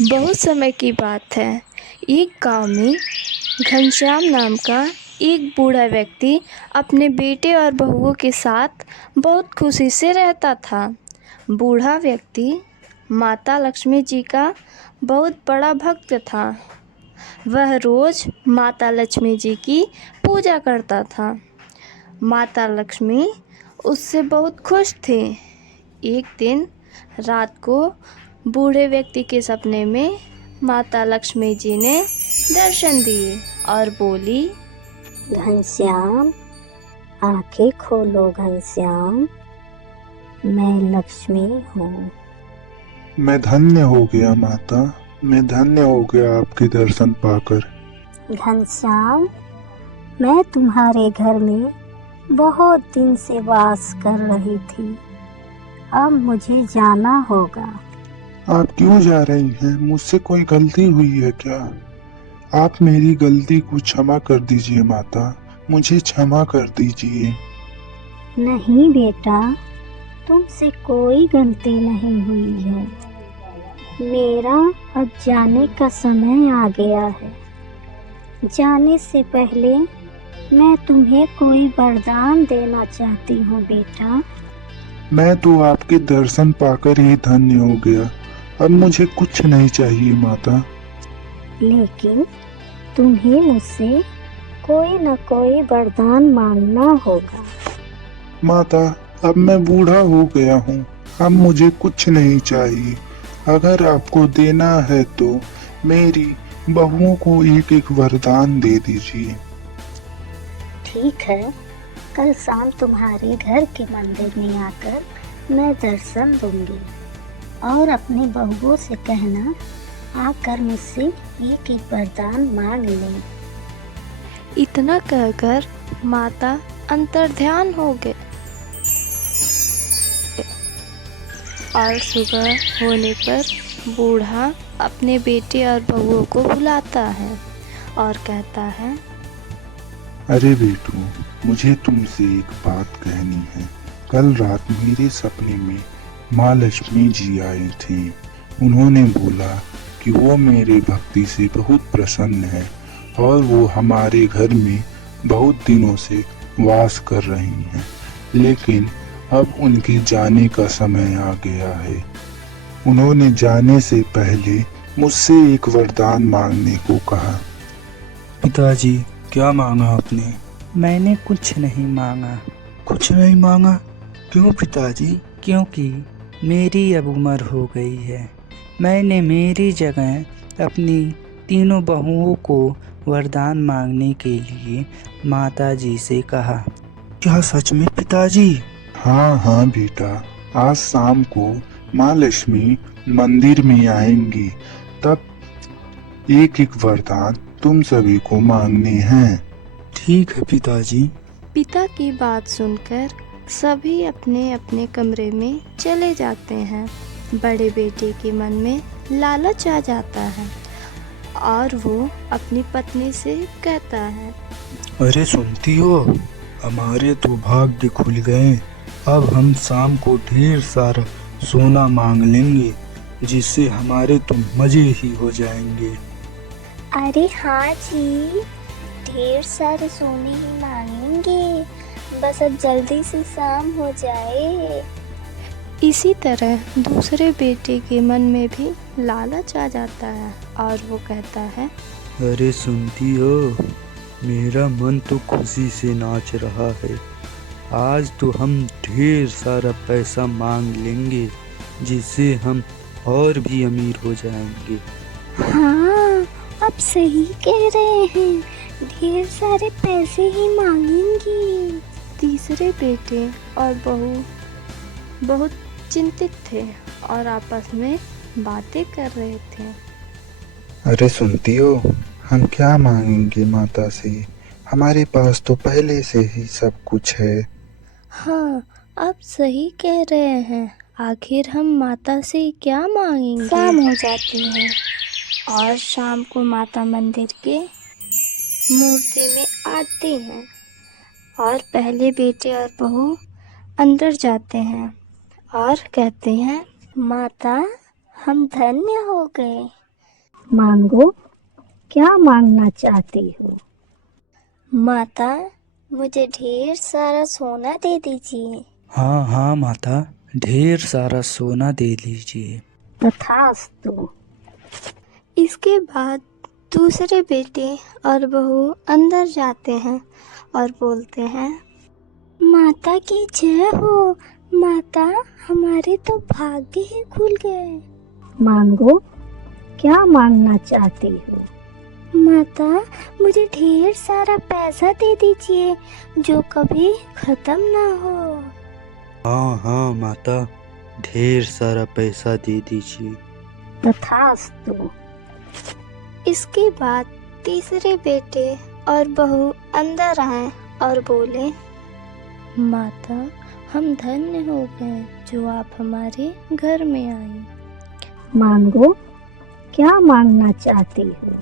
बहुत समय की बात है। एक गांव में घनश्याम नाम का एक बूढ़ा व्यक्ति अपने बेटे और बहुओं के साथ बहुत खुशी से रहता था। बूढ़ा व्यक्ति माता लक्ष्मी जी का बहुत बड़ा भक्त था। वह रोज माता लक्ष्मी जी की पूजा करता था। माता लक्ष्मी उससे बहुत खुश थी। एक दिन रात को बूढ़े व्यक्ति के सपने में माता लक्ष्मी जी ने दर्शन दिए और बोली, घनश्याम, आंखें खोलो घनश्याम, मैं लक्ष्मी हूँ। मैं धन्य हो गया माता, मैं धन्य हो गया आपके दर्शन पाकर। घनश्याम, मैं तुम्हारे घर में बहुत दिन से वास कर रही थी। अब मुझे जाना होगा। आप क्यों जा रही हैं? मुझसे कोई गलती हुई है क्या? आप मेरी गलती को क्षमा कर दीजिए माता, मुझे क्षमा कर दीजिए। नहीं बेटा, तुमसे कोई गलती नहीं हुई है। मेरा अब जाने का समय आ गया है। जाने से पहले मैं तुम्हें कोई वरदान देना चाहती हूँ बेटा। मैं तो आपके दर्शन पाकर ही धन्य हो गया। अब मुझे कुछ नहीं चाहिए माता। लेकिन तुम्हें मुझसे कोई न कोई वरदान मांगना होगा। माता, अब मैं बूढ़ा हो गया हूँ, अब मुझे कुछ नहीं चाहिए। अगर आपको देना है तो मेरी बहुओं को एक एक वरदान दे दीजिए। ठीक है, कल शाम तुम्हारे घर के मंदिर में आकर मैं दर्शन दूंगी और अपनी बहुओं से कहना आकर मुझसे एक एक वरदान मांग लें। इतना कहकर माता अंतर्ध्यान हो गए और सुबह होने पर बूढ़ा अपने बेटे और बहुओं को बुलाता है और कहता है, अरे बेटू, मुझे तुमसे एक बात कहनी है। कल रात मेरे सपने में माँ लक्ष्मी जी आई थी। उन्होंने बोला कि वो मेरे भक्ति से बहुत प्रसन्न है और वो हमारे घर में बहुत दिनों से वास कर रही हैं। लेकिन अब उनके जाने का समय आ गया है। उन्होंने जाने से पहले मुझसे एक वरदान मांगने को कहा। पिताजी, क्या मांगा आपने? मैंने कुछ नहीं मांगा। कुछ नहीं मांगा? क्यों पिताजी? क्योंकि मेरी अब उम्र हो गई है। मैंने मेरी जगह अपनी तीनों बहुओं को वरदान मांगने के लिए माता जी से कहा। क्या सच में पिताजी? हाँ हाँ बेटा, आज शाम को माँ लक्ष्मी मंदिर में आएंगी, तब एक एक वरदान तुम सभी को मांगने हैं। ठीक है पिताजी। पिता की बात सुनकर सभी अपने अपने कमरे में चले जाते हैं। बड़े बेटे के मन में लालच आ जाता है और वो अपनी पत्नी से कहता है, अरे सुनती हो, हमारे तो भाग्य खुल गए। अब हम शाम को ढेर सारा सोना मांग लेंगे, जिससे हमारे तो मजे ही हो जाएंगे। अरे हाँ जी, ढेर सारे सोने ही मांगेंगे, बस अब जल्दी से शाम हो जाए। इसी तरह दूसरे बेटे के मन में भी लालच आ जाता है और वो कहता है, अरे सुनती हो, मेरा मन तो खुशी से नाच रहा है। आज तो हम ढेर सारा पैसा मांग लेंगे, जिससे हम और भी अमीर हो जाएंगे। हाँ, अब सही कह रहे हैं, ढेर सारे पैसे ही मांगेंगे। तीसरे बेटे और बहू बहुत चिंतित थे और आपस में बातें कर रहे थे। अरे सुनती हो, हम क्या मांगेंगे माता से? हमारे पास तो पहले से ही सब कुछ है। हाँ, अब सही कह रहे हैं, आखिर हम माता से क्या मांगेंगे। शाम हो जाती है और शाम को माता मंदिर के मूर्ति में आती हैं और पहले बेटे और बहू अंदर जाते हैं और कहते हैं, माता, हम धन्य हो गए। मांगो, क्या मांगना चाहती हो? माता, मुझे ढेर सारा सोना दे दीजिए। हाँ हाँ माता, ढेर सारा सोना दे दीजिए। तथास्तु। इसके बाद दूसरे बेटे और बहू अंदर जाते हैं और बोलते हैं, माता की जय हो। माता, हमारे तो भाग्य ही खुल गए। मांगो, क्या मांगना चाहती हो? माता, मुझे ढेर सारा पैसा दे दीजिए जो कभी खत्म ना हो। हाँ हाँ माता, ढेर सारा पैसा दे दीजिए। तथास्तु। इसके बाद तीसरे बेटे और बहू अंदर आए और बोले, माता, हम धन्य हो गए जो आप हमारे घर में आई। मांगो, क्या मांगना चाहती हो?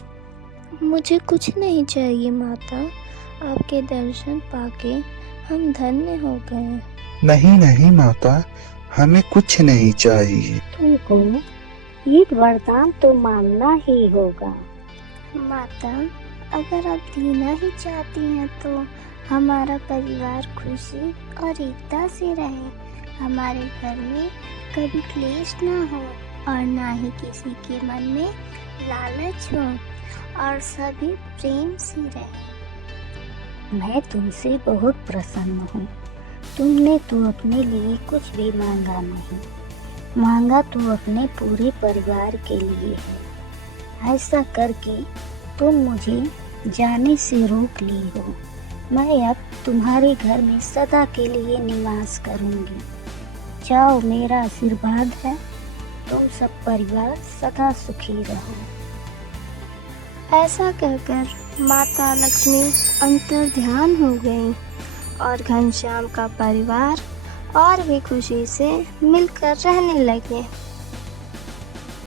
मुझे कुछ नहीं चाहिए माता, आपके दर्शन पाके हम धन्य हो गए। नहीं नहीं माता, हमें कुछ नहीं चाहिए। तुमको एक वरदान तो मांगना ही होगा। माता, अगर आप देना ही चाहती हैं तो हमारा परिवार खुशी और एकता से रहे। हमारे घर में कभी क्लेश ना हो और ना ही किसी के मन में लालच हो और सभी प्रेम से रहे। मैं तुमसे बहुत प्रसन्न हूँ। तुमने तो अपने लिए कुछ भी मांगा नहीं, मांगा तो अपने पूरे परिवार के लिए है। ऐसा करके तुम मुझे जाने से रोक ली हो। मैं अब तुम्हारे घर में सदा के लिए निवास करूंगी। जाओ, मेरा आशीर्वाद है, तुम सब परिवार सदा सुखी रहो। ऐसा कहकर माता लक्ष्मी अंतर्ध्यान हो गई और घनश्याम का परिवार और भी खुशी से मिलकर रहने लगे।